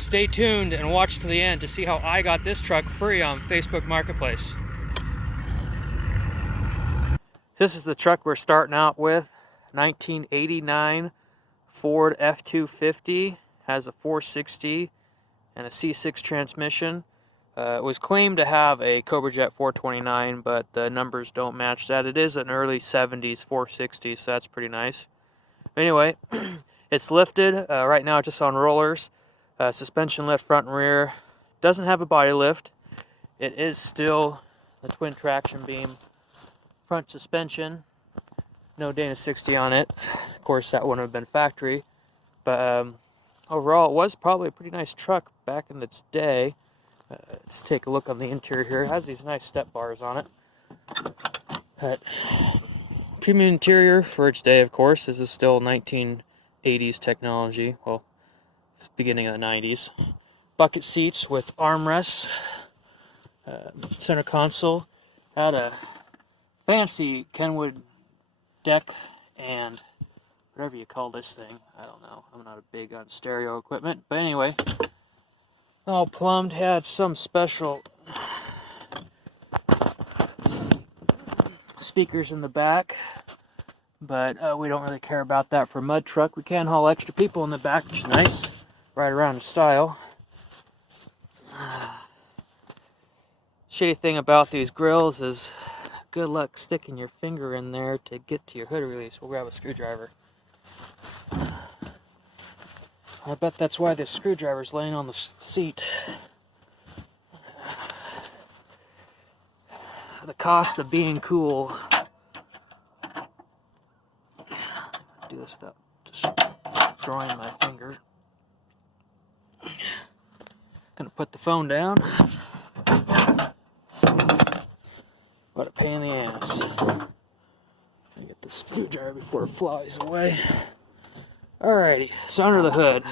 Stay tuned and watch to the end to see how I got this truck free on Facebook Marketplace. This is the truck we're starting out with. 1989 Ford F-250. Has a 460 and a C6 transmission. It was claimed to have a Cobra Jet 429, but the numbers don't match that. It is an early 70s 460, so that's pretty nice. Anyway, it's lifted. Right now it's just on rollers. Suspension lift front and rear. Doesn't have a body lift. It is still the twin traction beam front suspension. No Dana 60 on it. Of course, that wouldn't have been factory. But overall, it was probably a pretty nice truck back in its day. Let's take a look on the interior here. It has these nice step bars on it. But premium interior for its day, of course. This is still 1980s technology. Well, it's beginning of the 90s. Bucket seats with armrests. Center console. Had a fancy Kenwood deck and whatever you call this thing. I don't know. I'm not a big on stereo equipment. But anyway, all plumbed. Had some special speakers in the back. But we don't really care about that for a mud truck. We can haul extra people in the back, which is nice. Right around in style. Shitty thing about these grills is good luck sticking your finger in there to get to your hood release. We'll grab a screwdriver. I bet that's why this screwdriver's laying on the seat. The cost of being cool. Do this without destroying my finger. Gonna put the phone down. What a pain in the ass. Gotta get the screwdriver before it flies away. Alrighty, so under the hood,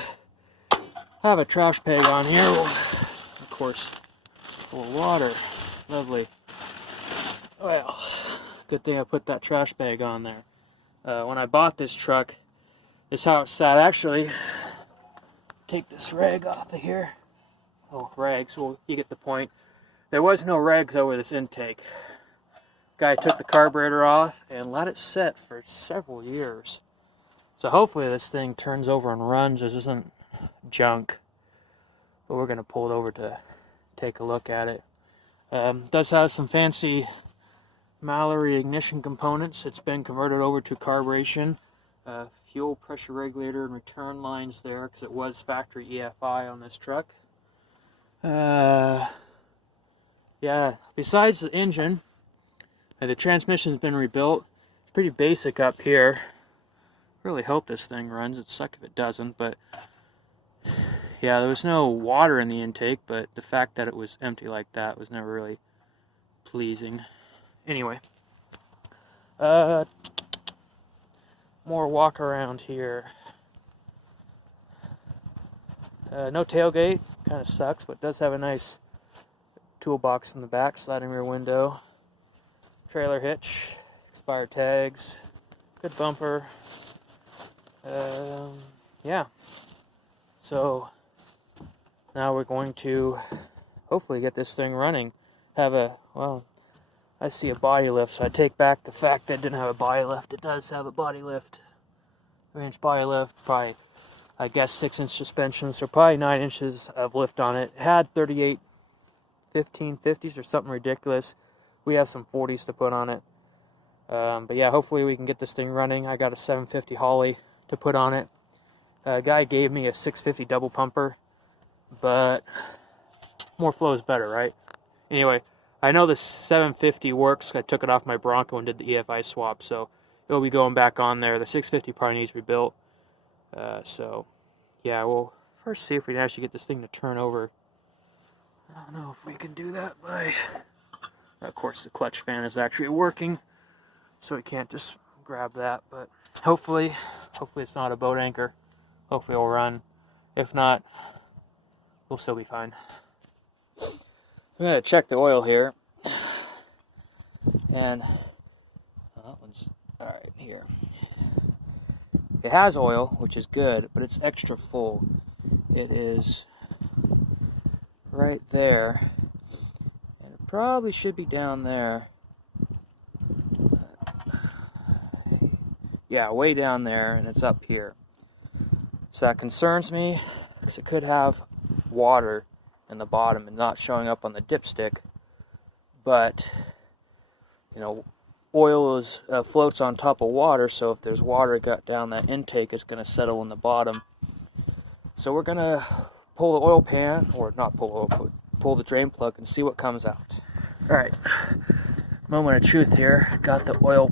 I have a trash bag on here. Of course, full of water. Lovely. Well, good thing I put that trash bag on there. When I bought this truck, this is how it sat. Actually, take this rag off of here. Oh, rags, well, you get the point. There was no rags over this intake. Guy took the carburetor off and let it set for several years. So hopefully this thing turns over and runs. This isn't junk. But we're going to pull it over to take a look at it. Does have some fancy Mallory ignition components. It's been converted over to carburation. Fuel pressure regulator and return lines there because it was factory EFI on this truck. Yeah, besides the engine, the transmission's been rebuilt. It's pretty basic up here. Really hope this thing runs. It'd suck if it doesn't, but yeah, there was no water in the intake, but the fact that it was empty like that was never really pleasing. Anyway, more walk around here. No tailgate, kind of sucks, but it does have a nice toolbox in the back, sliding rear window, trailer hitch, expired tags, good bumper. Yeah, so now we're going to hopefully get this thing running. Well, I see a body lift, so I take back the fact that it didn't have a body lift. It does have a body lift, 3-inch body lift, probably, I guess, 6-inch suspension, so probably 9 inches of lift on it. It had 38 1550s or something ridiculous. We have some 40s to put on it. But yeah, hopefully we can get this thing running. I got a 750 Holly to put on it. A guy gave me a 650 double pumper, but more flow is better, right? Anyway, I know the 750 works. I took it off my Bronco and did the EFI swap, so it'll be going back on there. The 650 probably needs rebuilt. So yeah, we'll first see if we can actually get this thing to turn over. I don't know if we can do that by... Of course, the clutch fan is actually working, so we can't just grab that, but hopefully it's not a boat anchor. Hopefully it'll run. If not, we'll still be fine. I'm going to check the oil here. And that one's alright here. It has oil, which is good, but it's extra full. It is right there. And it probably should be down there. Yeah, way down there, and it's up here. So that concerns me, because it could have water in the bottom and not showing up on the dipstick. But, you know, oil is floats on top of water, so if there's water got down that intake, it's going to settle in the bottom. So we're going to pull the oil pan, or not pull oil, but pull the drain plug and see what comes out. Alright, moment of truth here. Got the oil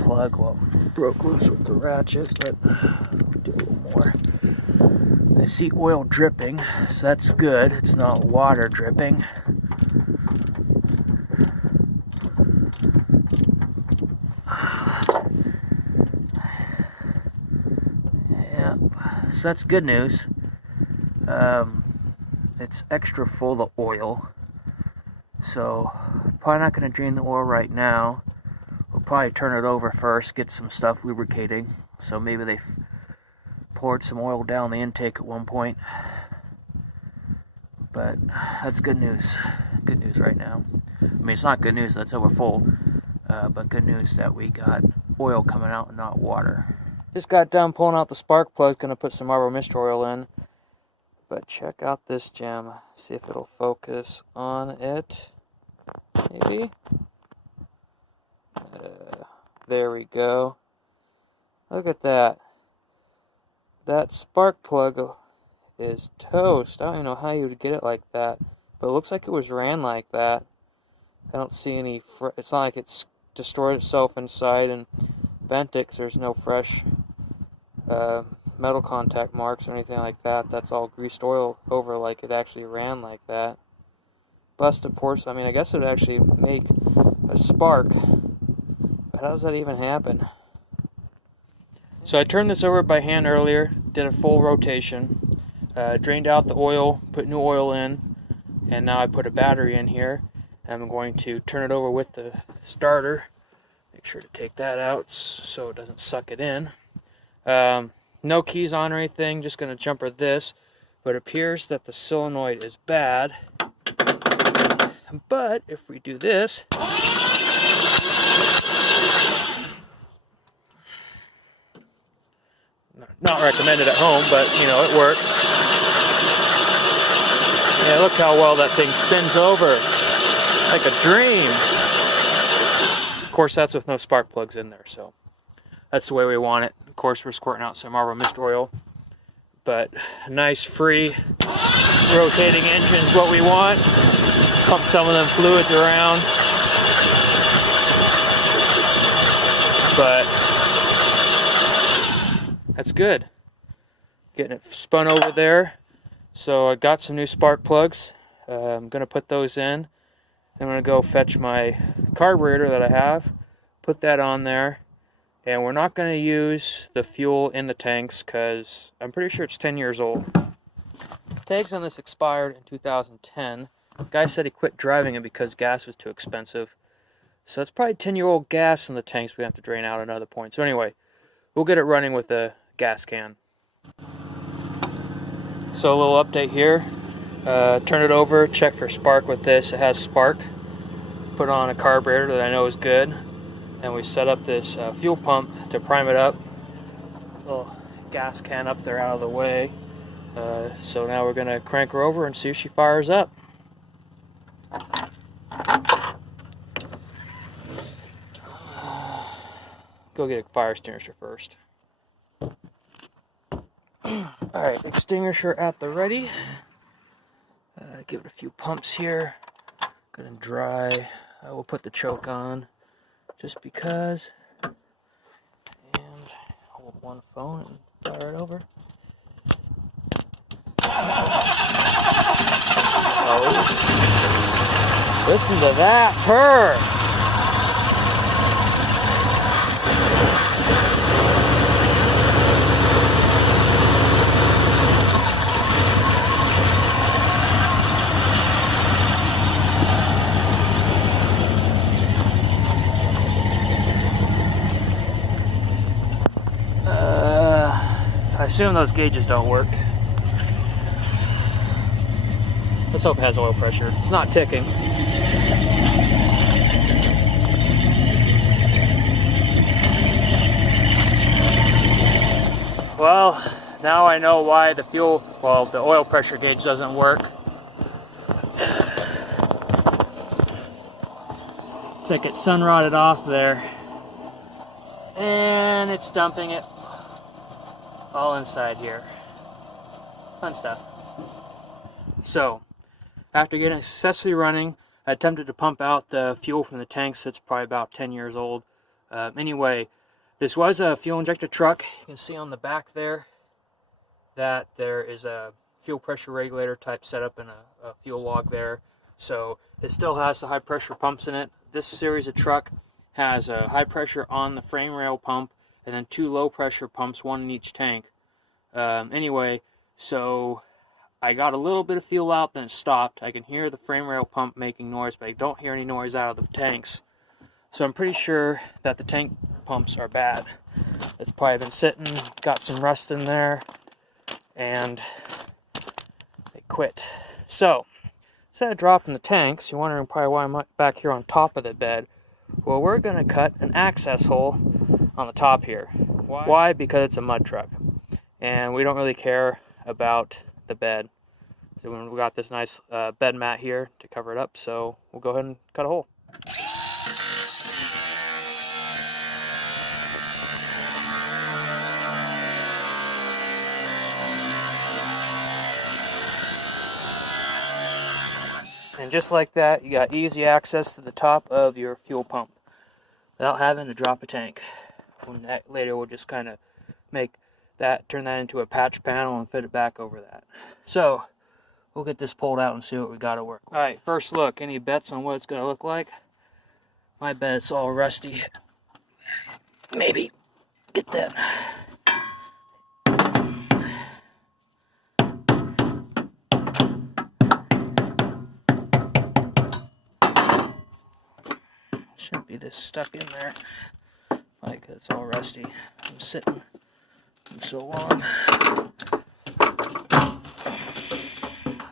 plug, well, broke loose with the ratchet, but we'll do a little more. I see oil dripping, so that's good. It's not water dripping. Yep, so that's good news. It's extra full of oil, so probably not going to drain the oil right now. We'll probably turn it over first, get some stuff lubricating. So maybe they poured some oil down the intake at one point. But that's good news. Good news right now. I mean, it's not good news that's overfull, but good news that we got oil coming out and not water. Just got done pulling out the spark plug. Going to put some Marlboro Mist oil in. But check out this gem. See if it'll focus on it. Maybe. There we go. Look at that. That spark plug is toast. I don't even know how you would get it like that. But it looks like it was ran like that. I don't see any... it's not like it's destroyed itself inside and bent it, 'cause there's no fresh metal contact marks or anything like that. That's all greased oil over like it actually ran like that. Busted porcelain. I mean, I guess it would actually make a spark. But how does that even happen? So I turned this over by hand earlier, did a full rotation, drained out the oil, put new oil in, and now I put a battery in here. I'm going to turn it over with the starter. Make sure to take that out so it doesn't suck it in. No keys on or anything, just going to jumper this. But it appears that the solenoid is bad. But if we do this, not recommended at home, but you know, it works. Yeah, look how well that thing spins over, like a dream. Of course, that's with no spark plugs in there, so that's the way we want it. Of course, we're squirting out some Marlboro Mist oil, but a nice free rotating engine is what we want. Pump some of them fluids around, but that's good. Getting it spun over there. So I got some new spark plugs. I'm going to put those in. I'm going to go fetch my carburetor that I have, put that on there, and we're not going to use the fuel in the tanks because I'm pretty sure it's 10 years old. The tags on this expired in 2010. The guy said he quit driving it because gas was too expensive. So it's probably 10-year-old gas in the tanks we have to drain out at another point. So anyway, we'll get it running with the gas can. So a little update here. Turn it over, check for spark with this. It has spark. Put on a carburetor that I know is good. And we set up this fuel pump to prime it up. Little gas can up there out of the way. So now we're going to crank her over and see if she fires up. Go get a fire extinguisher first. Alright, extinguisher at the ready. Give it a few pumps here. Gonna dry. I will put the choke on just because. And hold one phone and fire it over. Oh. Listen to that purr! I assume those gauges don't work. Let's hope it has oil pressure. It's not ticking. Well, now I know why the oil pressure gauge doesn't work. It's like it's sun rotted off there. And it's dumping it all inside here. Fun stuff. So, after getting it successfully running, I attempted to pump out the fuel from the tanks. It's probably about 10 years old. Anyway, this was a fuel injected truck. You can see on the back there that there is a fuel pressure regulator type setup and a fuel log there. So it still has the high pressure pumps in it. This series of truck has a high pressure on the frame rail pump and then 2 low pressure pumps, 1 in each tank. Anyway, so I got a little bit of fuel out, then it stopped. I can hear the frame rail pump making noise, but I don't hear any noise out of the tanks. So I'm pretty sure that the tank pumps are bad. It's probably been sitting, got some rust in there, and they quit. So, instead of dropping the tanks, you're wondering probably why I'm back here on top of the bed. Well, we're going to cut an access hole on the top here. Why? Because it's a mud truck. And we don't really care about the bed. So we got this nice bed mat here to cover it up, so we'll go ahead and cut a hole. And just like that, you got easy access to the top of your fuel pump without having to drop a tank. Later we'll just kind of turn that into a patch panel and fit it back over that. So we'll get this pulled out and see what we got to work with. Alright, first look. Any bets on what it's going to look like? My bet it's all rusty. Maybe get that. Shouldn't be this stuck in there. Like it's all rusty. I'm sitting so long.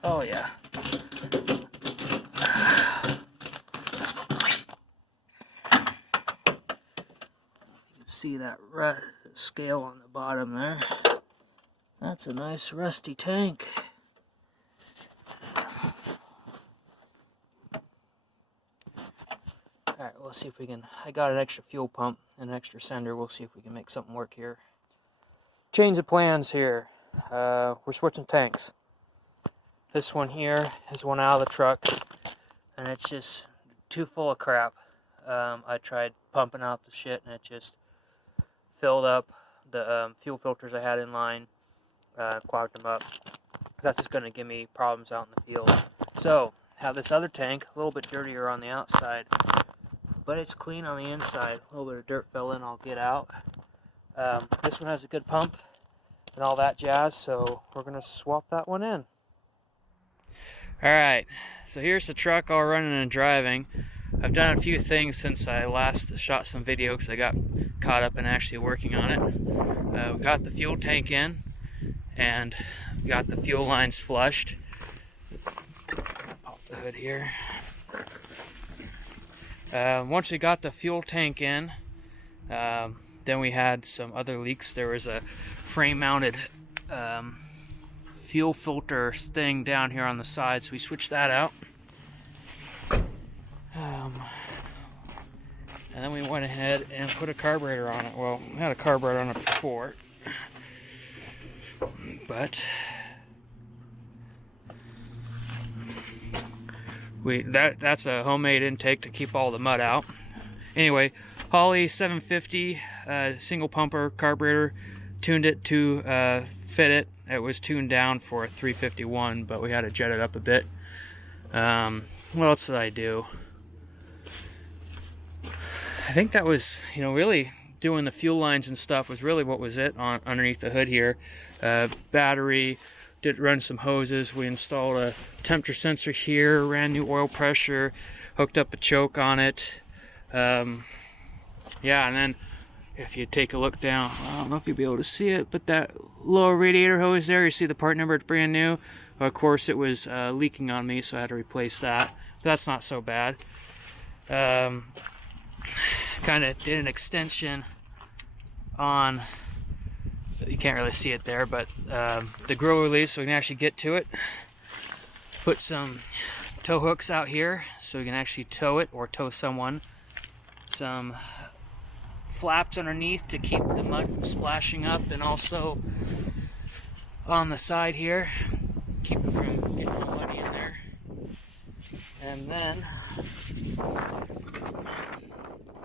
Oh yeah. You can see that scale on the bottom there. That's a nice rusty tank. Alright, we'll see if we can. I got an extra fuel pump and an extra sender. We'll see if we can make something work here. Change of plans here. We're switching tanks. This one here is one out of the truck, and it's just too full of crap. I tried pumping out the shit, and it just filled up the fuel filters I had in line, clogged them up. That's just going to give me problems out in the field. So, have this other tank, a little bit dirtier on the outside, but it's clean on the inside. A little bit of dirt fell in, I'll get out. This one has a good pump and all that jazz, so we're going to swap that one in. Alright, so here's the truck all running and driving. I've done a few things since I last shot some video because I got caught up in actually working on it. We got the fuel tank in and got the fuel lines flushed. Pop the hood here. Once we got the fuel tank in, then we had some other leaks. There was a frame-mounted fuel filter thing down here on the side, so we switched that out. And then we went ahead and put a carburetor on it. Well, we had a carburetor on it before, but that's a homemade intake to keep all the mud out. Anyway, Holley 750 single pumper carburetor, tuned it to fit it. It was tuned down for a 351, but we had to jet it up a bit. What else did I do? I think that was, really doing the fuel lines and stuff was really what was it on underneath the hood here. Battery, did run some hoses. We installed a temperature sensor here, ran new oil pressure, hooked up a choke on it. Yeah, and then if you take a look down, I don't know if you'll be able to see it, but that lower radiator hose there, you see the part number, it's brand new. Of course, it was leaking on me, so I had to replace that. But that's not so bad. Kind of did an extension on, you can't really see it there, but the grill release, so we can actually get to it. Put some tow hooks out here so we can actually tow it or tow someone. Some flaps underneath to keep the mud from splashing up, and also on the side here, keep it from getting all muddy in there. And then clean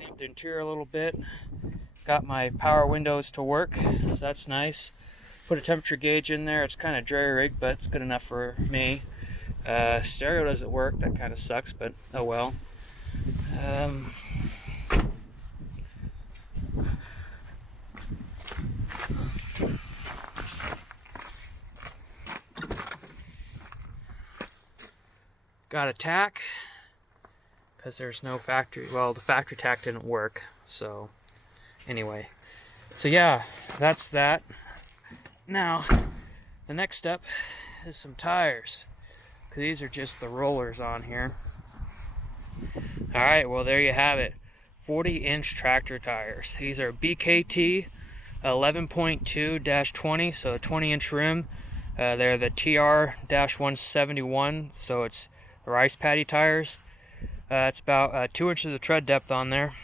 up the interior a little bit. Got my power windows to work, so that's nice. Put a temperature gauge in there. It's kind of jerry-rigged, but it's good enough for me. Stereo doesn't work. That kind of sucks, but oh well. Got a tack, because there's no factory, well, the factory tack didn't work, so anyway. So yeah, that's that. Now, the next step is some tires, because these are just the rollers on here. Alright, well there you have it. 40-inch tractor tires. These are BKT 11.2-20, so a 20-inch rim. They're the TR-171, so it's the rice paddy tires. It's about 2 inches of tread depth on there.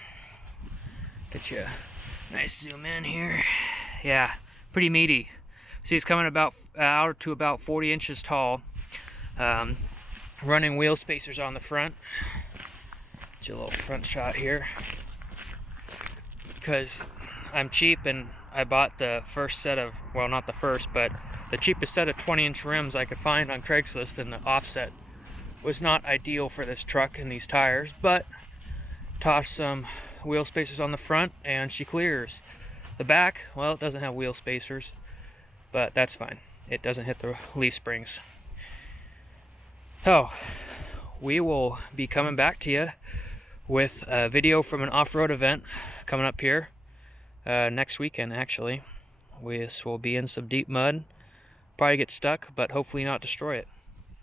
Get you a nice zoom in here. Yeah, pretty meaty. See, it's coming about out to about 40 inches tall. Running wheel spacers on the front. Get you a little front shot here. Because I'm cheap and I bought the first set of, well, not the first, but the cheapest set of 20-inch rims I could find on Craigslist, and the offset was not ideal for this truck and these tires, but toss some wheel spacers on the front and she clears. The back, well, it doesn't have wheel spacers, but that's fine. It doesn't hit the leaf springs. So, we will be coming back to you with a video from an off-road event coming up here next weekend, actually. This will be in some deep mud. Probably get stuck, but hopefully not destroy it.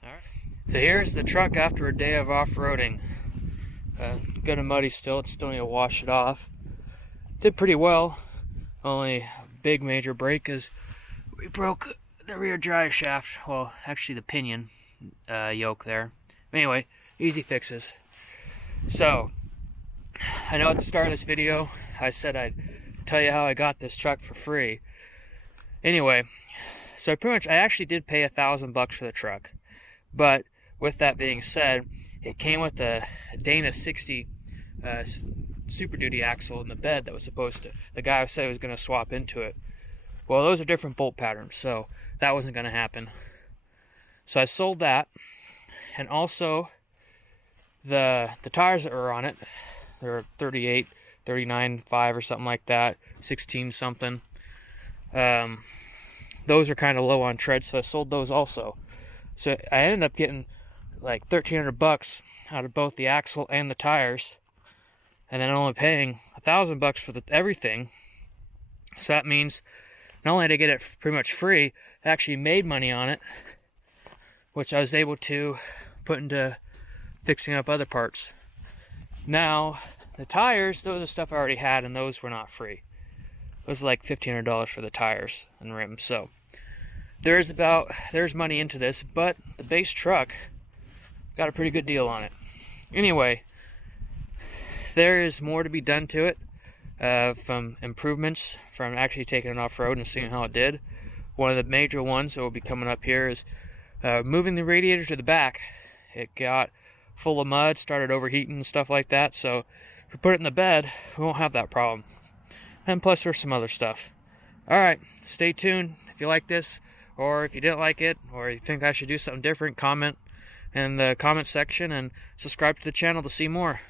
All right. So here's the truck after a day of off-roading. Good and muddy still. It's still need to wash it off. Did pretty well. Only big major break is we broke the rear drive shaft. Well, actually the pinion yoke there. Anyway, easy fixes. So, I know at the start of this video, I said I'd tell you how I got this truck for free. Anyway, so pretty much I actually did pay $1,000 for the truck. But with that being said, it came with a Dana 60 Super Duty axle in the bed that was supposed to, the guy said was going to swap into it. Well, those are different bolt patterns, so that wasn't going to happen. So I sold that, and also the tires that were on it, they're 38, 39.5 or something like that, 16 something. Those are kind of low on tread, so I sold those also. So I ended up getting like $1,300 out of both the axle and the tires, and then only paying $1,000 for everything. So that means not only did I get it pretty much free, I actually made money on it, which I was able to put into fixing up other parts. Now, the tires, those are stuff I already had, and those were not free. It was like $1,500 for the tires and rims. So there's money into this, but the base truck got a pretty good deal on it. Anyway, there is more to be done to it, from improvements from actually taking it off-road and seeing how it did. One of the major ones that will be coming up here is moving the radiator to the back. It got full of mud, started overheating and stuff like that, so if we put it in the bed, we won't have that problem. And plus there's some other stuff. Alright, stay tuned. If you like this, or if you didn't like it, or you think I should do something different, comment in the comment section and subscribe to the channel to see more.